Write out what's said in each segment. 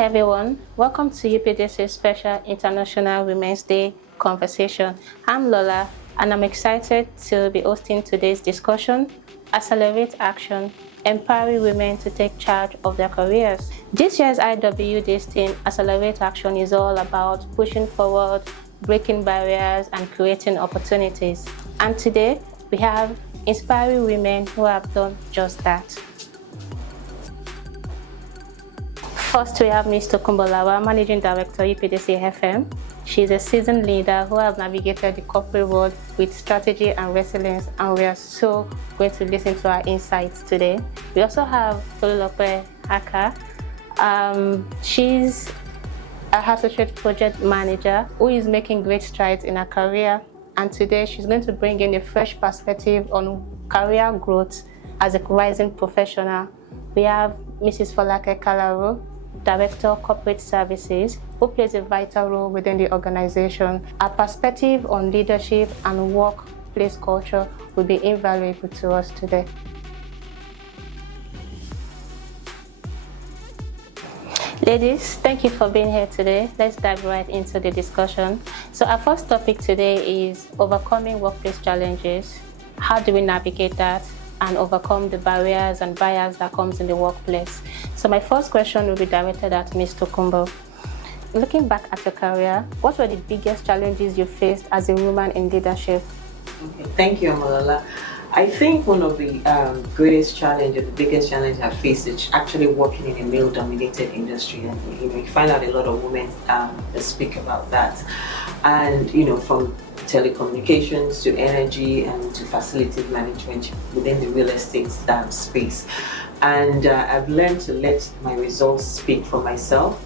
everyone, welcome to UPDC Special International Women's Day Conversation. I'm Lola and I'm excited to be hosting today's discussion, Accelerate Action, Empowering Women to Take Charge of Their Careers. This year's IWD's theme, Accelerate Action, is all about pushing forward, breaking barriers and creating opportunities. And today we have inspiring women who have done just that. First, we have Ms. Tokumbolawa, Managing Director, UPDC FM. She's a seasoned leader who has navigated the corporate world with strategy and resilience, and we are so going to listen to her insights today. We also have Tolulope Aka. She's an associate project manager who is making great strides in her career, and today she's going to bring in a fresh perspective on career growth as a rising professional. We have Mrs. Folake Kalaro, Director Corporate Services, who plays a vital role within the organization. Her perspective on leadership and workplace culture will be invaluable to us today. Ladies, thank you for being here today. Let's dive right into the discussion. So our first topic today is overcoming workplace challenges. How do we navigate that and overcome the barriers and bias that comes in the workplace? So my first question will be directed at Ms. Tokumbo. Looking back at your career, what were the biggest challenges you faced as a woman in leadership? Okay, thank you, Amalola. I think one of the greatest challenges, the biggest challenge I faced is actually working in a male-dominated industry, and you find out a lot of women that speak about that, and from telecommunications to energy and to facilities management within the real estate space. And I've learned to let my results speak for myself.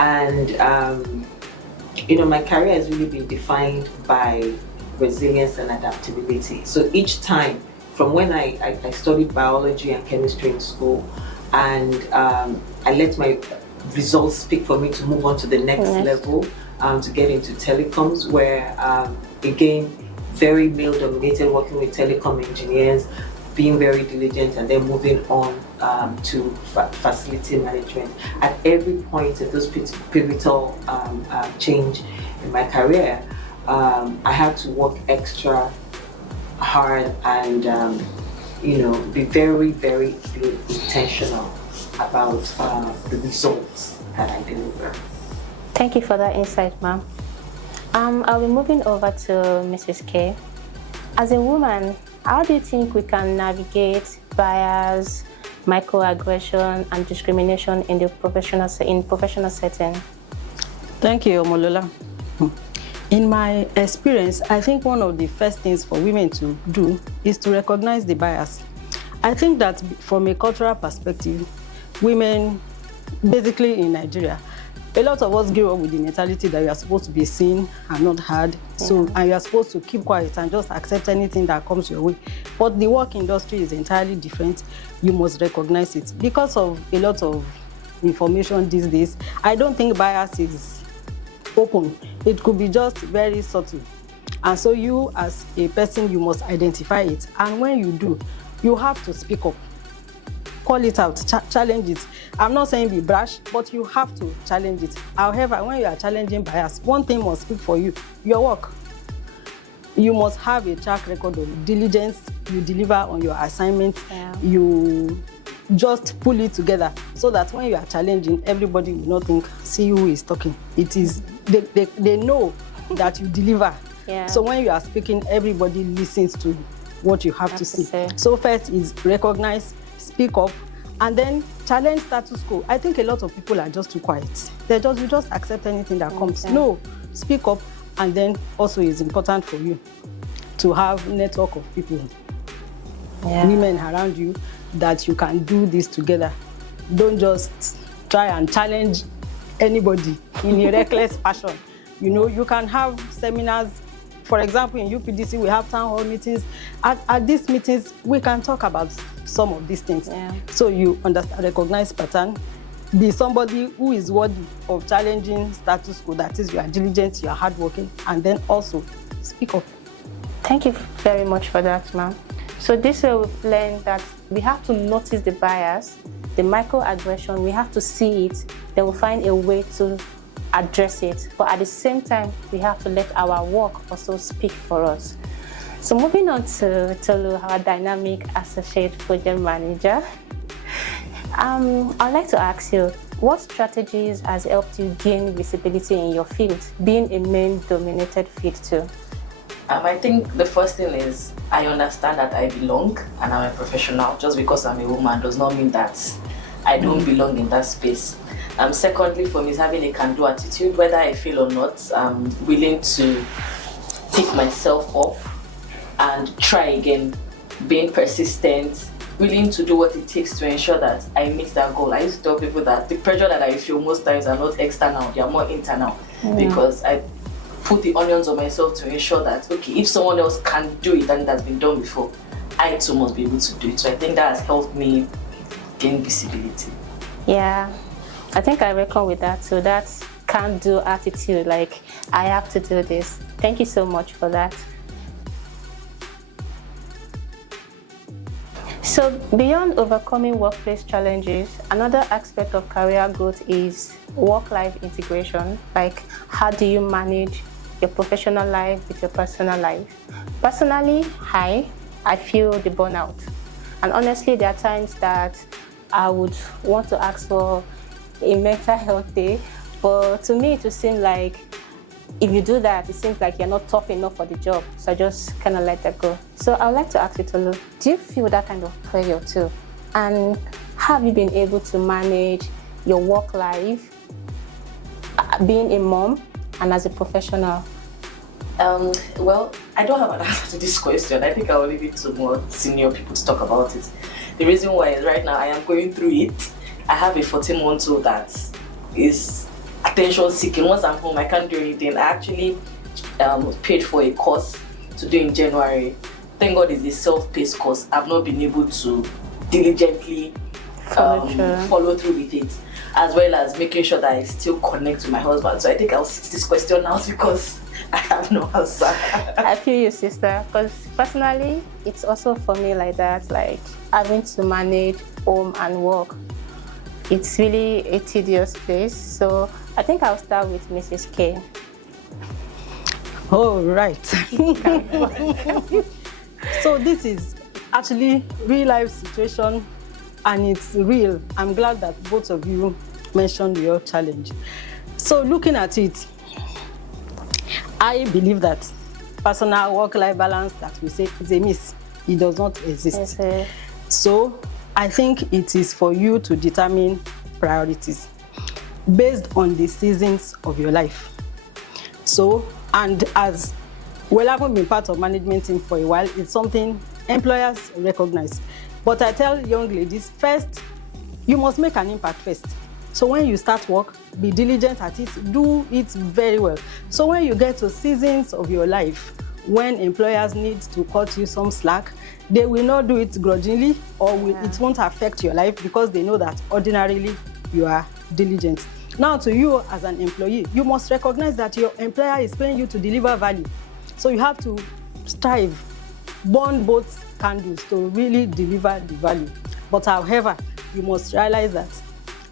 And my career has really been defined by resilience and adaptability. So each time, from when I studied biology and chemistry in school, and I let my results speak for me to move on to the next level, to get into telecoms, where again, very male-dominated, working with telecom engineers, being very diligent, and then moving on to facility management. At every point in this pivotal change in my career, I had to work extra hard and be very, very intentional about the results that I deliver. Thank you for that insight, ma'am. I'll be moving over to Mrs. K. As a woman, how do you think we can navigate bias, microaggression, and discrimination in the professional setting? Thank you, Omolola. In my experience, I think one of the first things for women to do is to recognize the bias. I think that from a cultural perspective, women, basically in Nigeria, a lot of us grew up with the mentality that you are supposed to be seen and not heard. So, and you are supposed to keep quiet and just accept anything that comes your way. But the work industry is entirely different. You must recognize it. Because of a lot of information these days, I don't think bias is open. It could be just very subtle. And so you, as a person, you must identify it. And when you do, you have to speak up. Call it out, challenge it. I'm not saying be brash, but you have to challenge it. However, when you are challenging bias, one thing must speak for you, your work. You must have a track record of diligence. You deliver on your assignments. You just pull it together so that when you are challenging, everybody will not think, see who is talking. It is, they know that you deliver. So when you are speaking, everybody listens to what you have to say. So first is recognize, speak up, and then challenge status quo. I think a lot of people are just too quiet. You just accept anything that comes. No, speak up, and then also it's important for you to have a network of people, women around you, that you can do this together. Don't just try and challenge anybody in a reckless fashion. You can have seminars. For example, in UPDC, we have town hall meetings. At these meetings, we can talk about some of these things. So you understand, recognize pattern, be somebody who is worthy of challenging status quo, that is, you are diligent, you are hardworking, and then also speak up. Thank you very much for that, ma'am. So this way we've learned that we have to notice the bias the microaggression, we have to see it, then we'll find a way to address it. But at the same time, we have to let our work also speak for us. So moving on to Tolu, our dynamic associate project manager. I'd like to ask you, what strategies has helped you gain visibility in your field, being a male-dominated field too? I think the first thing is I understand that I belong and I'm a professional. Just because I'm a woman does not mean that I don't belong in that space. Secondly, for me, is having a can-do attitude. Whether I feel or not, I'm willing to pick myself up and try again, being persistent, willing to do what it takes to ensure that I meet that goal. I used to tell people that the pressure that I feel most times are not external, they are more internal, because I put the onions on myself to ensure that, okay, if someone else can do it and it has been done before, I too must be able to do it. So I think that has helped me gain visibility. Yeah, I think I reckon with that. So that can-do attitude, like, I have to do this. Thank you so much for that. So beyond overcoming workplace challenges, another aspect of career growth is work-life integration. Like, how do you manage your professional life with your personal life? Personally, I feel the burnout. And honestly, there are times that I would want to ask for a mental health day, but to me, it would seem like if you do that, it seems like you're not tough enough for the job. So I just kind of let that go. So I would like to ask you, Tolu, do you feel that kind of pressure too? And have you been able to manage your work life, being a mom and as a professional? Well, I don't have an answer to this question. I think I will leave it to more senior people to talk about it. The reason why is right now I am going through it. I have a 14-month-old that is attention seeking. Once I'm home, I can't do anything. I actually paid for a course to do in January. Thank God it's a self-paced course. I've not been able to diligently follow through with it, as well as making sure that I still connect with my husband. So I think I'll sit this question out because I have no answer. I feel you, sister, because personally, it's also for me like that, like having to manage home and work. It's really a tedious place. So I think I'll start with Mrs. K. Oh, right. So this is actually real life situation and it's real. I'm glad that both of you mentioned your challenge. So looking at it, I believe that personal work-life balance that we say is a myth. It does not exist. Yes, so I think it is for you to determine priorities based on the seasons of your life. So, and as well, I haven't been part of management team for a while, it's something employers recognize. But I tell young ladies, first, you must make an impact first. So when you start work, be diligent at it, do it very well. So when you get to seasons of your life, when employers need to cut you some slack, they will not do it grudgingly or it won't affect your life because they know that ordinarily you are diligent. Now to you as an employee, you must recognize that your employer is paying you to deliver value. So you have to strive, burn both candles to really deliver the value. But however, you must realize that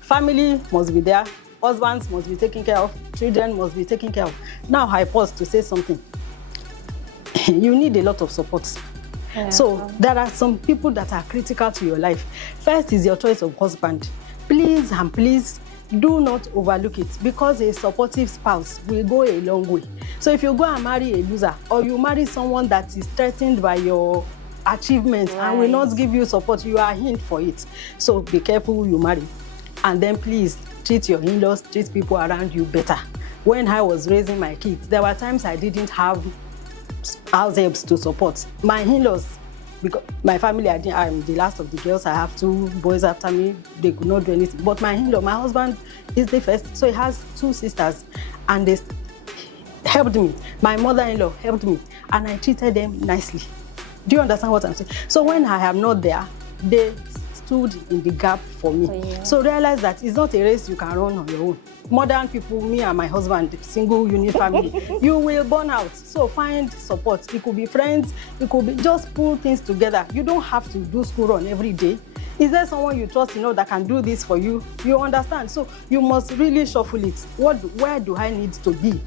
family must be there, husbands must be taken care of, children must be taken care of. Now I pause to say something. You need a lot of support. Yeah. So there are some people that are critical to your life. First is your choice of husband. Please and please do not overlook it because a supportive spouse will go a long way. So if you go and marry a loser or you marry someone that is threatened by your achievements and will not give you support, you are in for it. So be careful who you marry. And then please treat your in-laws, treat people around you better. When I was raising my kids, there were times I didn't have house helps to support. My in-laws, because my family, I'm the last of the girls. I have 2 boys after me. They could not do anything. But my in-law, my husband is the first. So he has 2 sisters and they helped me. My mother-in-law helped me and I treated them nicely. Do you understand what I'm saying? So when I am not there, they stood in the gap for me. Oh, yeah. So realize that it's not a race you can run on your own. Modern people, me and my husband, single unit family, you will burn out. So find support. It could be friends, it could be just pull things together. You don't have to do school run every day. Is there someone you trust, that can do this for you? You understand? So you must really shuffle it. Where do I need to be?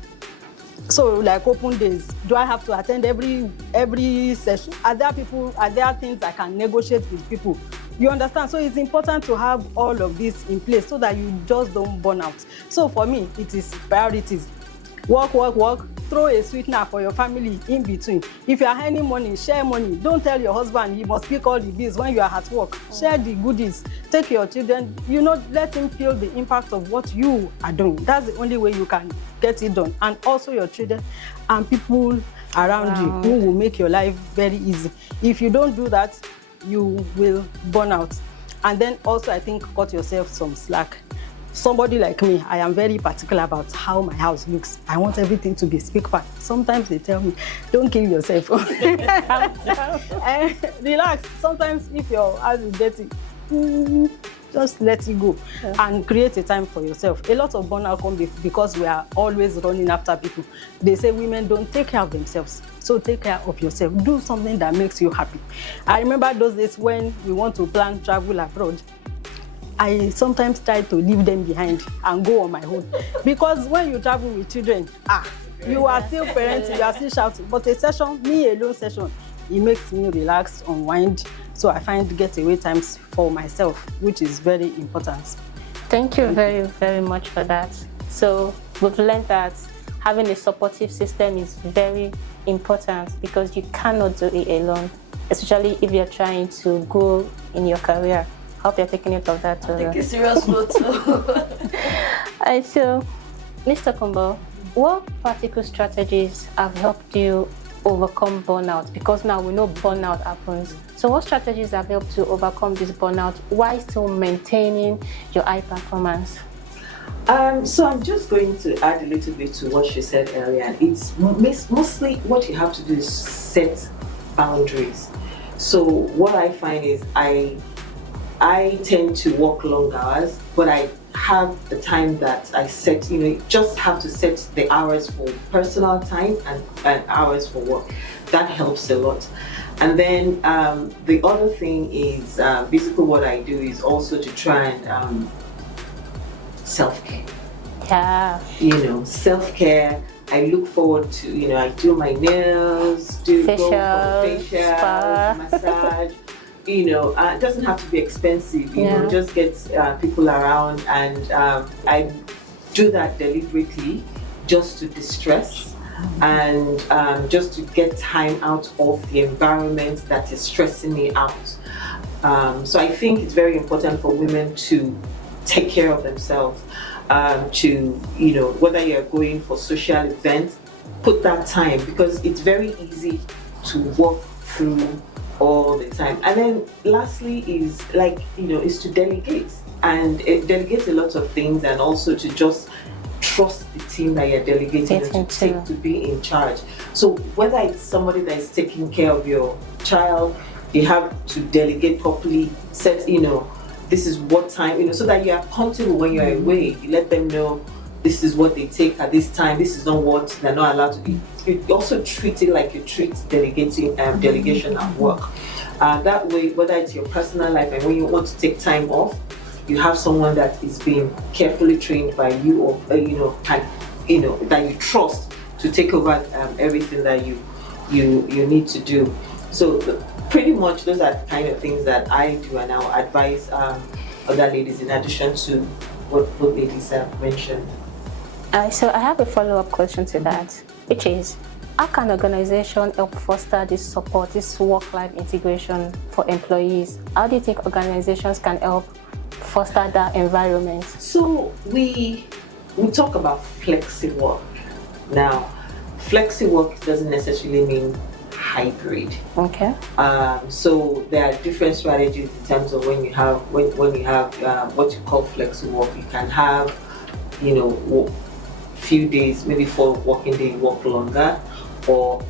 So like open days, do I have to attend every session? Are there things I can negotiate with people? You understand? So it's important to have all of this in place so that you just don't burn out. So for me, it is priorities. Work, throw a sweetener for your family in between. If you are earning money, share money. Don't tell your husband he must pick all the bills when you are at work. Share the goodies. Take your children, let him feel the impact of what you are doing. That's the only way you can get it done. And also your children and people around you who will make your life very easy. If you don't do that, you will burn out. And then also, I think, cut yourself some slack. Somebody like me, I am very particular about how my house looks. I want everything to be speak-pack. Sometimes they tell me, don't kill yourself. Relax. Sometimes if your house is dirty, just let it go and create a time for yourself. A lot of burnout comes because we are always running after people. They say women don't take care of themselves. So take care of yourself. Do something that makes you happy. I remember those days when we want to plan travel abroad. I sometimes try to leave them behind and go on my own. Because when you travel with children, you are still parenting, you are still shouting. But a session, me alone session, it makes me relax, unwind. So I find getaway times for myself, which is very important. Thank you very, very much for that. So we've learned that having a supportive system is very important because you cannot do it alone, especially if you're trying to grow in your career. Hope you're taking note of that. I think it's serious note too. Alright, so Mr. Kumbo, what practical strategies have helped you overcome burnout? Because now we know burnout happens. So what strategies have helped to overcome this burnout while still maintaining your high performance? So I'm just going to add a little bit to what she said earlier. It's mostly what you have to do is set boundaries. So what I find is I tend to work long hours, but I have the time that I set, you just have to set the hours for personal time and hours for work. That helps a lot. And then the other thing is, basically what I do is also to try and self-care. Yeah. Self-care. I look forward to, I do my nails, go for facial, massage. It doesn't have to be expensive, just get people around, and I do that deliberately just to distress and just to get time out of the environment that is stressing me out. So I think it's very important for women to take care of themselves, whether you're going for social events, put that time, because it's very easy to walk through all the time. And then lastly is is to delegate, and delegate a lot of things, and also to just trust the team that you're delegating and to be in charge. So whether it's somebody that is taking care of your child, you have to delegate properly, set this is what time, so that you are comfortable when you're away. You let them know this is what they take at this time, this is not what they're not allowed to be. You also treat it like you treat delegation at work. That way, whether it's your personal life and when you want to take time off, you have someone that is being carefully trained by you, or that you trust to take over everything that you need to do. So pretty much those are the kind of things that I do, and I'll advise other ladies in addition to what ladies have mentioned. So I have a follow-up question to that, which is, how can organizations help foster this support, this work-life integration for employees? How do you think organizations can help foster that environment? So we talk about flexi work. Now, flexi work doesn't necessarily mean hybrid. Okay. So there are different strategies in terms of when you have what you call flexi work. You can have few days, maybe 4 working days, work longer, or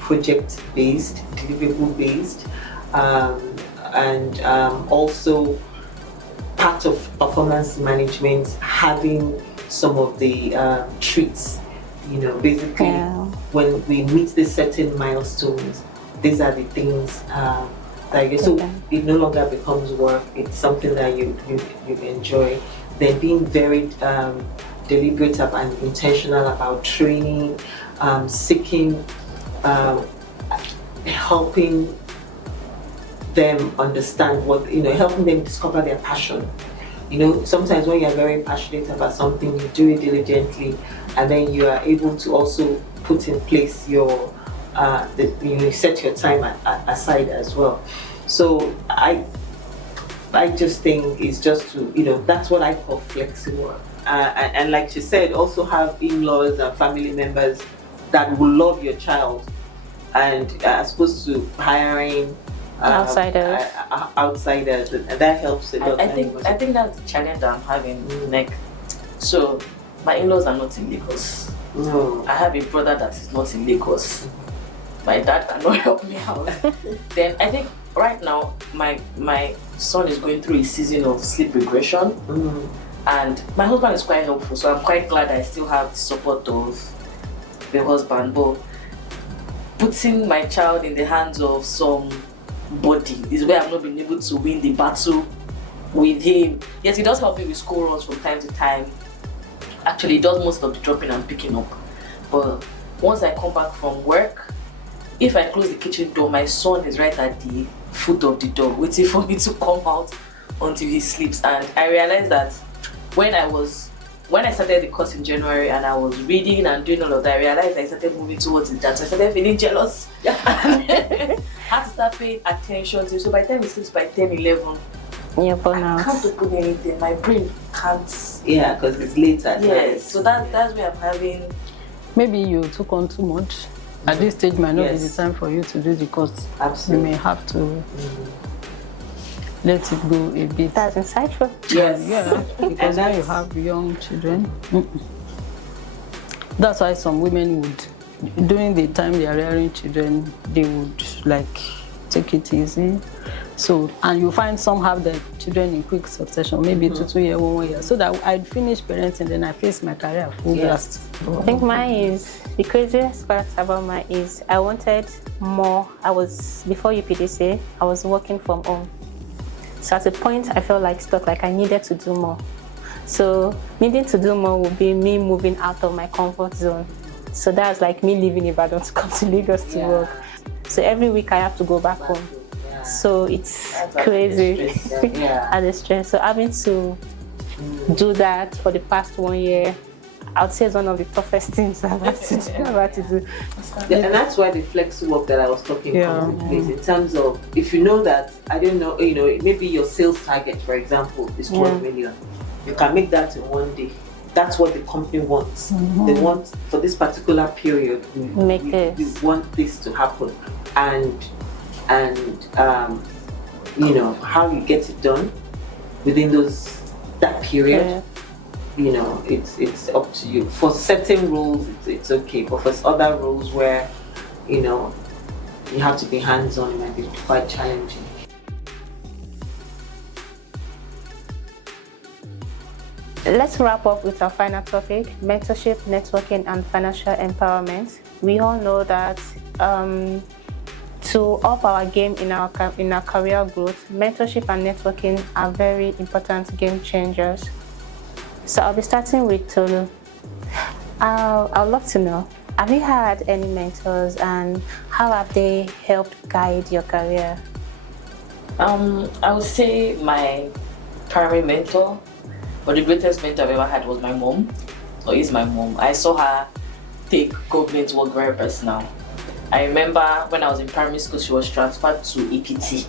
project-based, deliverable-based, and also part of performance management, having some of the treats. Basically, when we meet the certain milestones, these are the things Like, so it no longer becomes work. It's something that you enjoy. Then being very deliberate and intentional about training, seeking, helping them understand what, helping them discover their passion. Sometimes when you're very passionate about something, you do it diligently, and then you are able to also put in place your, set your time aside as well. So I just think it's just to, that's what I call flexible. And like she said, also have in-laws and family members that will love your child, and as opposed to hiring outsiders, and that helps a lot. I think that's the challenge that I'm having. Like, so my in-laws are not in Lagos. No. I have a brother that is not in Lagos. My dad cannot help me out. Then I think right now my son is going through a season of sleep regression, and my husband is quite helpful. So I'm quite glad I still have the support of the husband. But putting my child in the hands of somebody is where I've not been able to win the battle with him. Yes, he does help me with school runs from time to time. Actually, he does most of the dropping and picking up. But once I come back from work, if I close the kitchen door, my son is right at the foot of the door waiting for me to come out until he sleeps. And I realized that when I started the course in January and I was reading and doing all of that, I realized I started moving towards it. So I started feeling jealous. I had to start paying attention to it. So by the time he sleeps by 10, 11, yeah, but now I can't open anything. My brain can't. Yeah, because it's late at night. Yes, so that's where I'm having. Maybe you took on too much. At this stage might not be the time for you to do the course. Absolutely. You may have to let it go a bit. That's insightful. Yes. Yeah, because when you have young children, that's why some women would, during the time they are rearing children, they would like take it easy. So, and you find some have their children in quick succession, maybe 2 years, 1 year, so that I'd finish parenting, then I face my career full blast. I think mine is, the craziest part about mine is I wanted more. Before UPDC, I was working from home. So at a point, I felt like stuck, like I needed to do more. So needing to do more would be me moving out of my comfort zone. So that's like me leaving Ibadan to come to Lagos to work. So every week I have to go back home. So it's crazy. At the stress. So having to do that for the past 1 year, I would say it's one of the toughest things I've had to do. Yeah, and that's why the flex work that I was talking comes in place. In terms of, if you know that, I don't know, maybe your sales target, for example, is 12 million. You can make that in 1 day. That's what the company wants. They want, for this particular period, we want this to happen. And how you get it done within that period, it's up to you. For certain roles, it's okay, but for other roles where you have to be hands-on, it might be quite challenging. Let's wrap up with our final topic: mentorship, networking, and financial empowerment. We all know that to up our game in our career growth, mentorship and networking are very important game changers. So I'll be starting with Tolu. I'd love to know, have you had any mentors and how have they helped guide your career? I would say my primary mentor, but the greatest mentor I've ever had was my mom, or is my mom. I saw her take government work very personal. I remember when I was in primary school, she was transferred to APT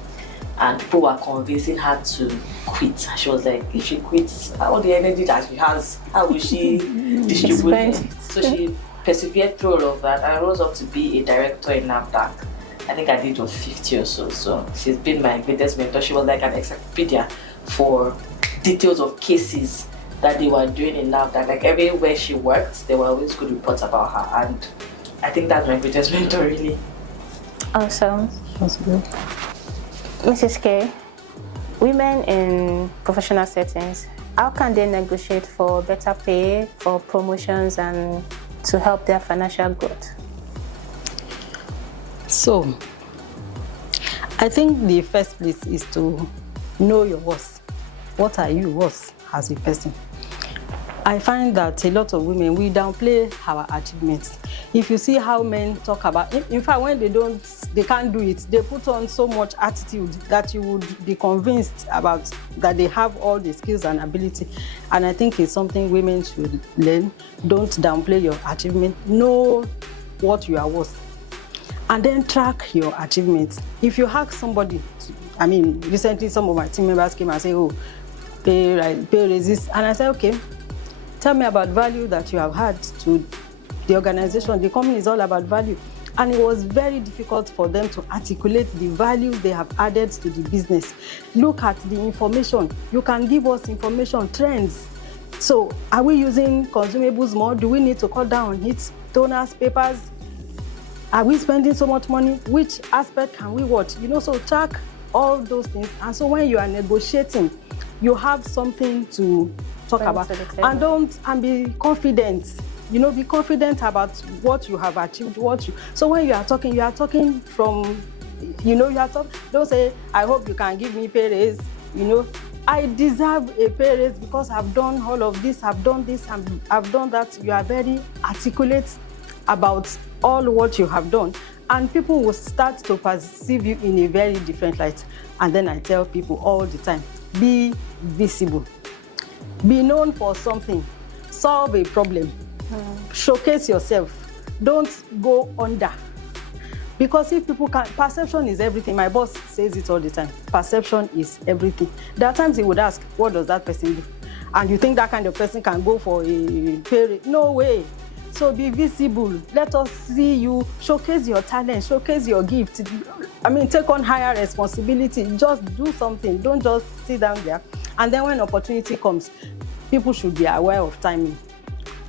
and people were convincing her to quit. She was like, if she quits, all the energy that she has, how will she distribute it? So she persevered through all of that. I rose up to be a director in NAFDAC. I think I did was 50 or so. So she's been my greatest mentor. She was like an encyclopedia for details of cases that they were doing in NAFDAC. Like everywhere she worked, there were always good reports about her. And I think that's my greatest mentor, really. Awesome. That's good. Mrs. K, women in professional settings, how can they negotiate for better pay, for promotions, and to help their financial growth? So, I think the first place is to know your worth. What are you worth as a person? I find that a lot of women, we downplay our achievements. If you see how men talk about, in fact, when they can't do it, they put on so much attitude that you would be convinced about that they have all the skills and ability. And I think it's something women should learn. Don't downplay your achievement. Know what you are worth. And then track your achievements. If you ask somebody, recently some of my team members came and said, oh, pay raises. And I said, okay, tell me about value that you have had to the organization. The company is all about value. And it was very difficult for them to articulate the value they have added to the business. Look at the information. You can give us information, trends. So are we using consumables more? Do we need to cut down on it? Toners, papers? Are we spending so much money? Which aspect can we watch? So track all those things. And so when you are negotiating, you have something to talk about. And be confident. Be confident about what you have achieved. So when you are talking from, don't say, I hope you can give me pay raise. I deserve a pay raise because I've done all of this, I've done this, I've done that. You are very articulate about all what you have done. And people will start to perceive you in a very different light. And then I tell people all the time, be visible. Be known for something. Solve a problem. Showcase yourself. Don't go under. Because if people can, perception is everything. My boss says it all the time. Perception is everything. There are times he would ask, what does that person do? And you think that kind of person can go for a pay? No way. So be visible. Let us see you. Showcase your talent. Showcase your gift. Take on higher responsibility. Just do something. Don't just sit down there. And then when opportunity comes, people should be aware of timing.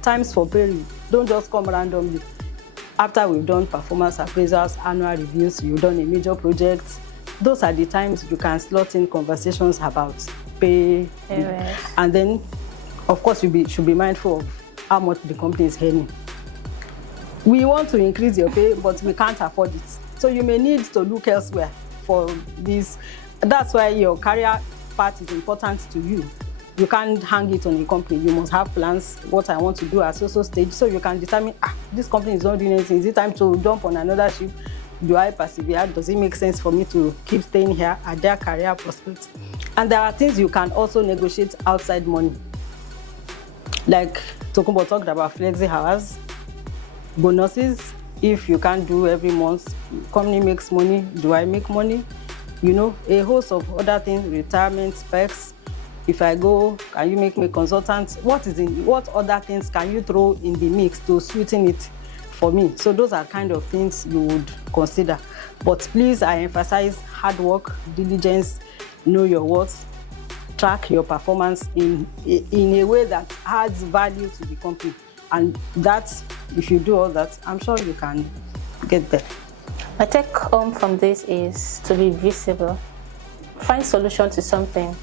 Times for pay. Don't just come randomly. After we've done performance appraisals, annual reviews, you've done a major project, those are the times you can slot in conversations about pay. Yes. And then, of course, you should be mindful of how much the company is earning. We want to increase your pay, but we can't afford it. So you may need to look elsewhere for this. That's why your career path is important to you. You can't hang it on a company. You must have plans, what I want to do at social stage, so you can determine, this company is not doing anything. Is it time to jump on another ship? Do I persevere? Does it make sense for me to keep staying here at their career prospects? And there are things you can also negotiate outside money. Like Tokumbo talked about flexi hours, bonuses. If you can't do every month, company makes money, do I make money? A host of other things, retirement, specs. If I go, can you make me consultant? What other things can you throw in the mix to sweeten it for me? So those are kind of things you would consider. But please, I emphasize hard work, diligence, know your worth, track your performance in a way that adds value to the company. And that, if you do all that, I'm sure you can get there. My take home from this is to be visible. Find solution to something.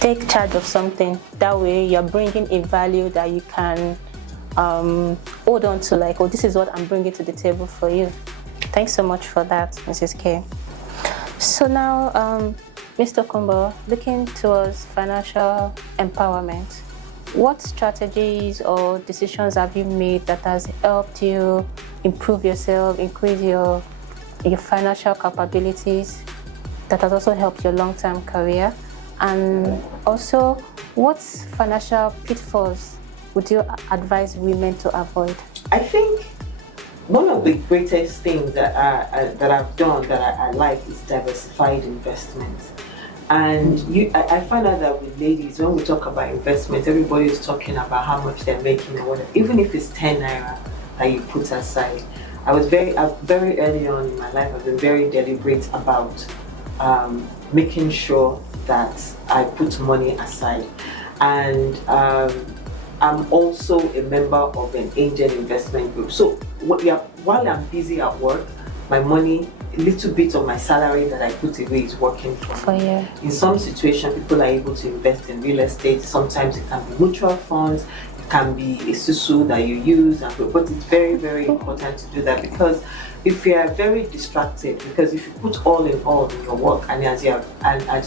Take charge of something. That way you're bringing a value that you can hold on to, like, oh, this is what I'm bringing to the table for you. Thanks so much for that, Mrs. K. So now, Mr. Kumbo, looking towards financial empowerment, what strategies or decisions have you made that has helped you improve yourself, increase your financial capabilities, that has also helped your long-term career? And also, what financial pitfalls would you advise women to avoid? I think one of the greatest things that I've done that I like is diversified investments. And I find out that with ladies, when we talk about investment, everybody is talking about how much they're making or whatever. Even if it's 10 naira that you put aside. I was very early on in my life, I've been very deliberate about making sure that I put money aside. And I'm also a member of an angel investment group. So while I'm busy at work, my money, a little bit of my salary that I put away is working for me. In some situations, people are able to invest in real estate. Sometimes it can be mutual funds, it can be a susu that you use, but it's very, very important to do that, because if you are very distracted, because if you put all in your work, and as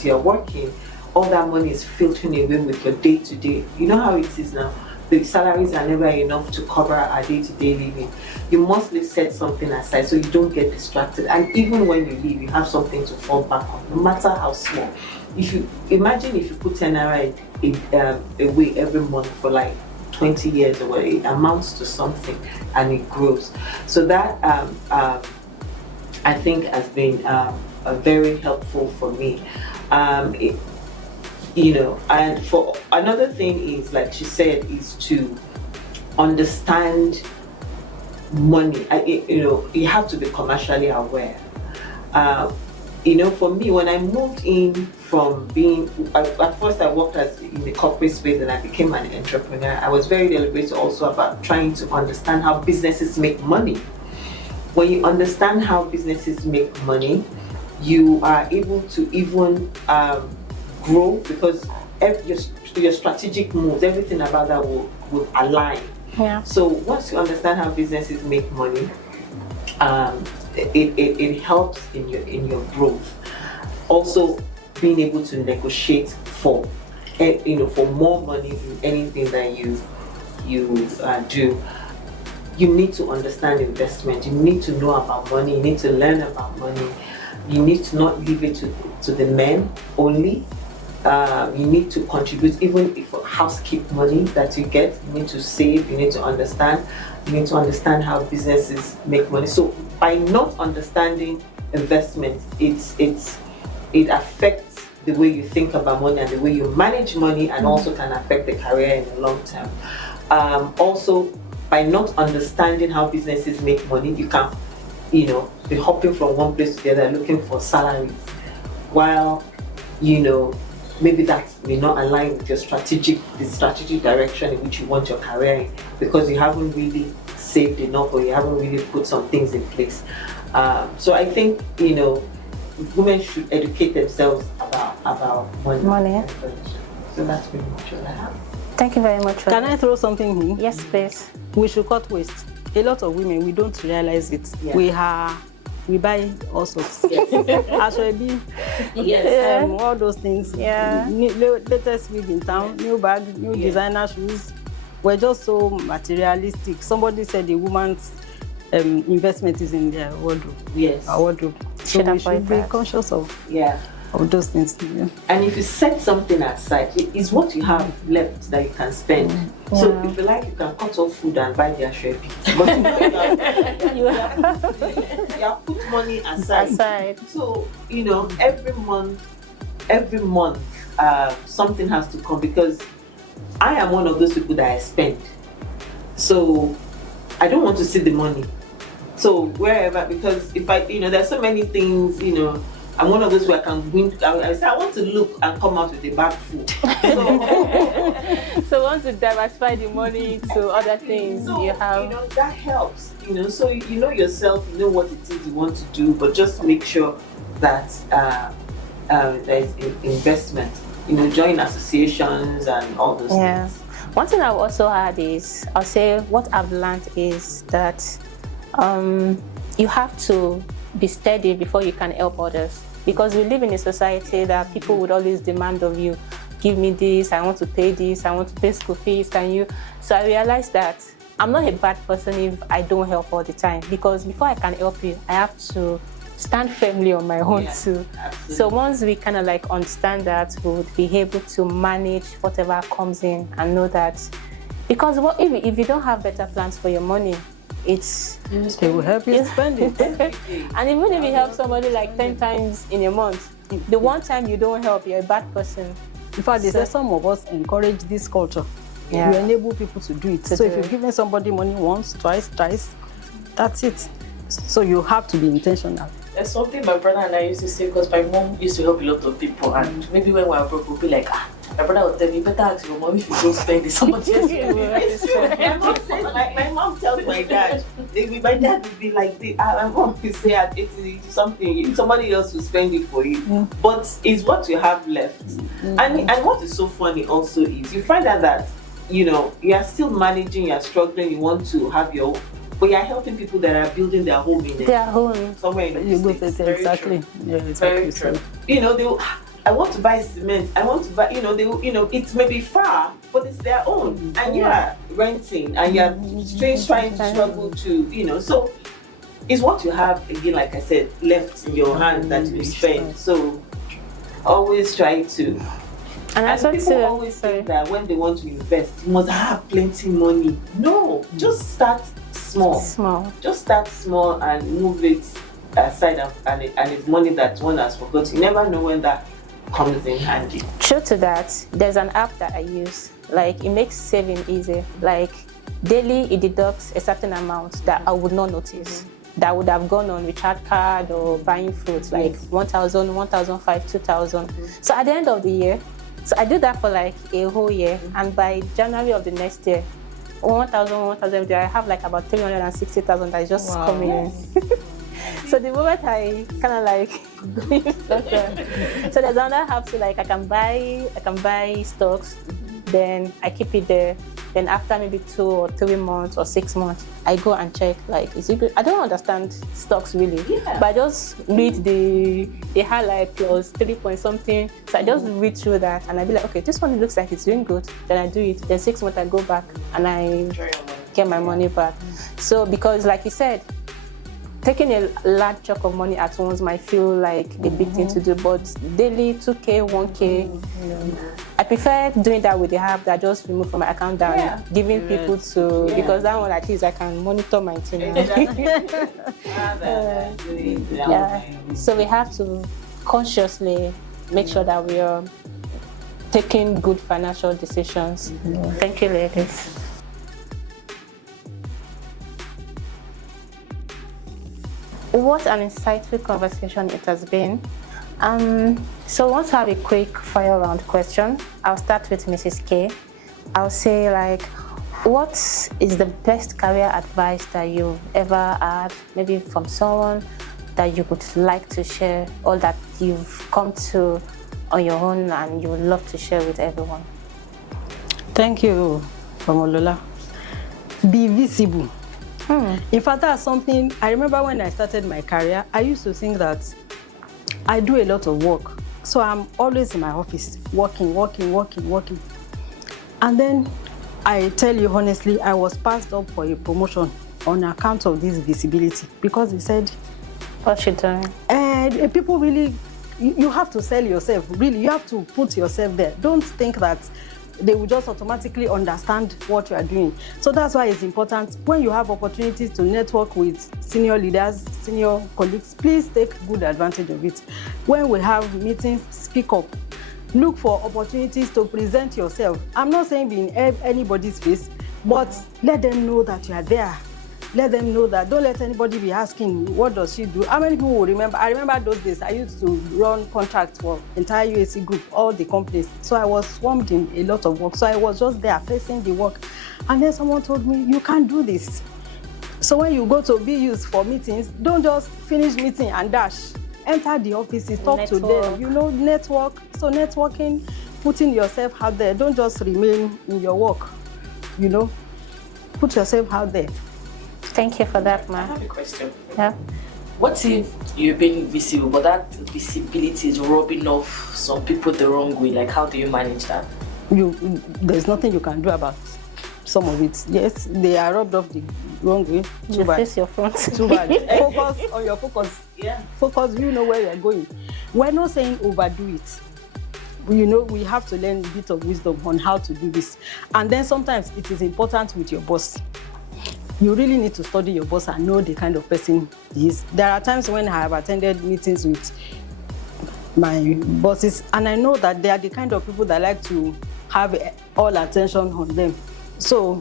you're working, all that money is filtering away with your day-to-day. You know how it is now. The salaries are never enough to cover our day-to-day living. You must set something aside so you don't get distracted. And even when you leave, you have something to fall back on, no matter how small. If you imagine if you put 10 naira away every month for like 20 years or whatever, it amounts to something and it grows. So that I think has been very helpful for me. And for another thing is, like she said, is to understand money. You have to be commercially aware. For me, when I moved in from at first I worked in the corporate space and I became an entrepreneur, I was very deliberate also about trying to understand how businesses make money. When you understand how businesses make money, you are able to even grow, because your strategic moves, everything about that will align. Yeah. So once you understand how businesses make money, it helps in your growth. Also, being able to negotiate for more money in anything that you do. You need to understand investment. You need to know about money. You need to learn about money. You need to not leave it to the men only. You need to contribute, even if housekeep money that you get. You need to save. You need to understand. You need to understand how businesses make money. So by not understanding investment, it affects the way you think about money and the way you manage money, and also can affect the career in the long term. Also, by not understanding how businesses make money, you can, be hopping from one place to the other looking for salaries, while maybe that may not align with the strategic direction in which you want your career in, because you haven't really saved enough, or you haven't really put some things in place. So I think women should educate themselves about money. So that's pretty much what I have. Thank you very much. Can I throw something in? Yes, please. We should cut waste. A lot of women, we don't realize it. Yeah. We buy all sorts. Ashwebi, Yes. all those things. Yeah. Latest wig in town, new bag, new designer shoes. We're just so materialistic. Somebody said a woman's investment is in their wardrobe. Yes. Our wardrobe. So we should be conscious of those things. Yeah. And if you set something aside, it's what you have left that you can spend. So if you like, you can cut off food and buy their shrepi. But you have put money aside. So every month something has to come, because I am one of those people that I spend. So I don't want to see the money. So wherever, because if there's so many things, I'm one of those who I can win. I say I want to look and come out with a bag full. So once you diversify the money to other things, so, you have. That helps. So you know yourself, you know what it is you want to do, but just make sure that there's investment. Join associations and all those things. One thing I've also had is, I'll say what I've learned is that you have to be steady before you can help others, because we live in a society that people would always demand of you, give me this, I want to pay this, I want to pay school fees, can you? So I realized that I'm not a bad person if I don't help all the time, because before I can help you, I have to stand firmly on my own too. Absolutely. So once we kind of understand that, we would be able to manage whatever comes in and know that, because if you don't have better plans for your money, they will help you spend it. And even if you help somebody 10 times in a month, the one time you don't help, you're a bad person. In fact, they say some of us encourage this culture. We enable people to do it. So if you're giving somebody money once, twice, thrice, that's it. So you have to be intentional. There's something my brother and I used to say, because my mom used to help a lot of people, and maybe when we were broke, we'll be like, my brother would tell me, better ask your mom if you don't spend it. Somebody else my mom tells my dad, my dad would be like, my mom will say at 80 something, somebody else will spend it for you. But it's what you have left. And what is so funny also is, you find out that you know, you are still managing, you are struggling, you want to have your, but you are helping people that are building their home in Their home. somewhere in the States. Exactly. Yeah, Very exactly. true. You know, they, I want to buy cement. I want to buy, you know, they, you know, it may be far, but it's their own, and you are renting, and you are trying to struggle to, you know, so it's what you have again, like I said, left in your hand that you spend. So always try to. And people always think that when they want to invest, you must have plenty money. No, just start small. Just start small and move it aside, and it's money that one has forgotten. You never know when that comes in handy. True to that, there's an app that I use. Like, it makes saving easy. Like, daily it deducts a certain amount that I would not notice. That would have gone on recharge card or buying fruits, like 1,000, 1,500, 2,000. So at the end of the year, so I do that for like a whole year, and by January of the next year, 1,000, I have like about 360,000 that is just coming in. So the moment I kind of like so there's another app, so like I can buy stocks, then I keep it there. Then after maybe 2 or 3 months or 6 months, I go and check, like, is it good? I don't understand stocks really, but I just read the highlight plus 3 point something. So I just read through that, and I be like, okay, this one looks like it's doing good. Then I do it. Then 6 months I go back and I get my money back. So because, like you said, taking a large chunk of money at once might feel like a big thing to do, but daily 2K, 1K, I prefer doing that with the app that I just remove from my account than giving people to, because that one at least I can monitor my thing. So we have to consciously make sure that we are taking good financial decisions. Thank you, ladies. What an insightful conversation it has been. So I want to have a quick fire round question. I'll start with Mrs. K. I'll say, like, what is the best career advice that you've ever had, maybe from someone that you would like to share, or that you've come to on your own and you would love to share with everyone? Thank you, Omolola. Be visible. In fact, that's something, I remember when I started my career, I used to think that I do a lot of work. So I'm always in my office, working. And then I tell you honestly, I was passed up for a promotion on account of this visibility, because they said, what's she doing? And people really, you have to sell yourself, really, you have to put yourself there. Don't think that they will just automatically understand what you are doing. So that's why it's important, when you have opportunities to network with senior leaders, senior colleagues, please take good advantage of it. When we have meetings, speak up. Look for opportunities to present yourself. I'm not saying be in anybody's face, but let them know that you are there. Let them know that. Don't let anybody be asking, what does she do? How many people will remember? I remember those days, I used to run contracts for entire UAC group, all the companies. So I was swamped in a lot of work. So I was just there facing the work. And then someone told me, you can't do this. So when you go to be used for meetings, don't just finish meeting and dash. Enter the offices, talk to them, you know, network. So networking, putting yourself out there. Don't just remain in your work, you know. Put yourself out there. Thank you for that, ma'am. I have a question. Yeah. What if you're being visible, but that visibility is rubbing off some people the wrong way? Like, how do you manage that? There's nothing you can do about some of it. Yes, they are rubbed off the wrong way. You face your front. Too bad. Focus on your focus. Yeah. Focus, you know where you're going. We're not saying overdo it. You know, we have to learn a bit of wisdom on how to do this. And then sometimes it is important with your boss. You really need to study your boss and know the kind of person he is. There are times when I have attended meetings with my bosses, and I know that they are the kind of people that like to have all attention on them. So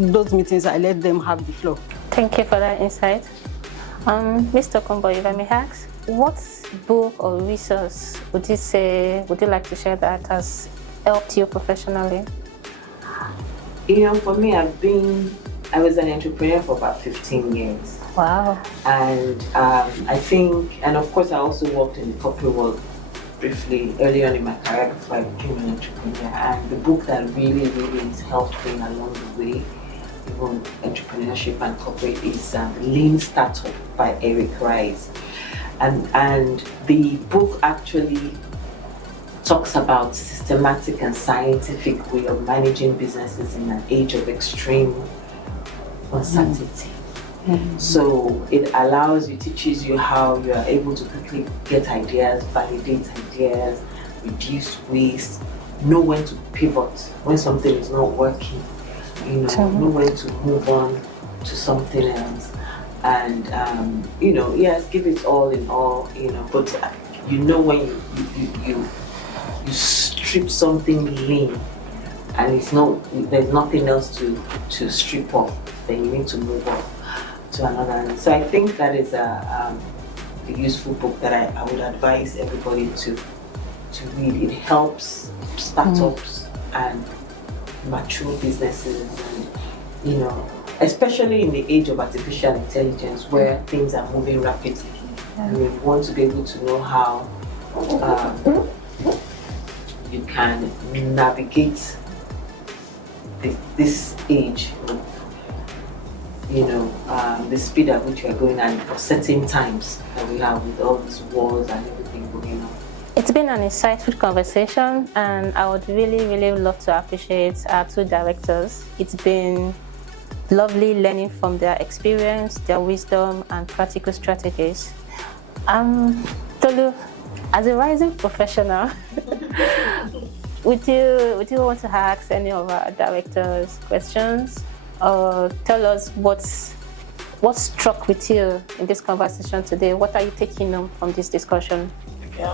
in those meetings, I let them have the floor. Thank you for that insight. Mr. Kombo, if I may ask, what book or resource would you like to share that has helped you professionally? You know, for me, I was an entrepreneur for about 15 years. Wow. And I think, and of course I also worked in the corporate world briefly early on in my career before I became an entrepreneur, and the book that really has helped me along the way, even entrepreneurship and corporate, is Lean Startup by Eric Ries. And the book actually talks about systematic and scientific way of managing businesses in an age of extreme uncertainty. So it allows you, teaches you how you are able to quickly get ideas, validate ideas, reduce waste, know when to pivot when something is not working, know when to move on to something else, and yes, give it all in all, but when you strip something lean and there's nothing else to strip off, then you need to move on to another. So I think that is a useful book that I would advise everybody to read. It helps startups and mature businesses, and especially in the age of artificial intelligence where things are moving rapidly. We want to be able to know how you can navigate this age, the speed at which we are going and for certain times that we have with all these wars and everything going on. It's been an insightful conversation, and I would really love to appreciate our two directors. It's been lovely learning from their experience, their wisdom, and practical strategies. Tolu, as a rising professional, would you want to ask any of our directors questions, or tell us what struck with you in this conversation today? What are you taking home from this discussion?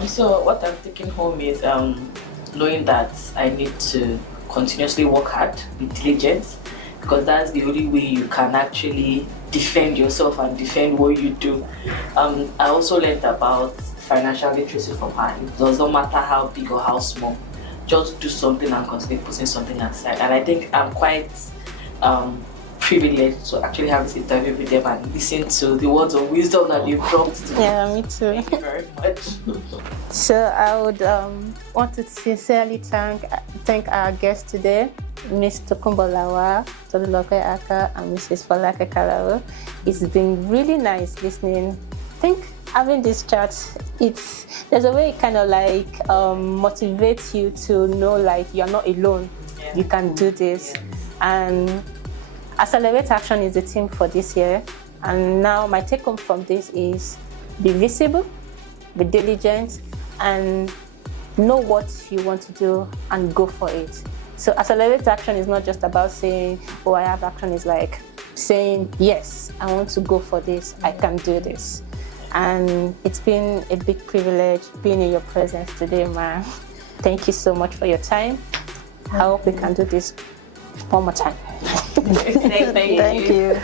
So what I'm taking home is knowing that I need to continuously work hard, be diligent, because that's the only way you can actually defend yourself and defend what you do. I also learned about financial literacy from her. It does not matter how big or how small, just do something and continue putting something aside. And I think I'm quite privileged to actually have this interview with them and listen to the words of wisdom that they've dropped to me. Yeah, me too. Thank you very much. So I would want to sincerely thank our guests today, Ms. Tokumbolawa, Tolulope Aka, and Mrs. Folake Kalaro. It's been really nice listening. I think having this chat, there's a way it kind of like motivates you to know like you're not alone. Yeah. You can do this. Yeah. And Accelerate Action is the theme for this year. And now my take home from this is be visible, be diligent, and know what you want to do and go for it. So Accelerate Action is not just about saying, oh, I have action. It's like saying, yes, I want to go for this. I can do this. And it's been a big privilege being in your presence today, ma'am. Thank you so much for your time. I hope we can do this one more time. Thank you. Thank you.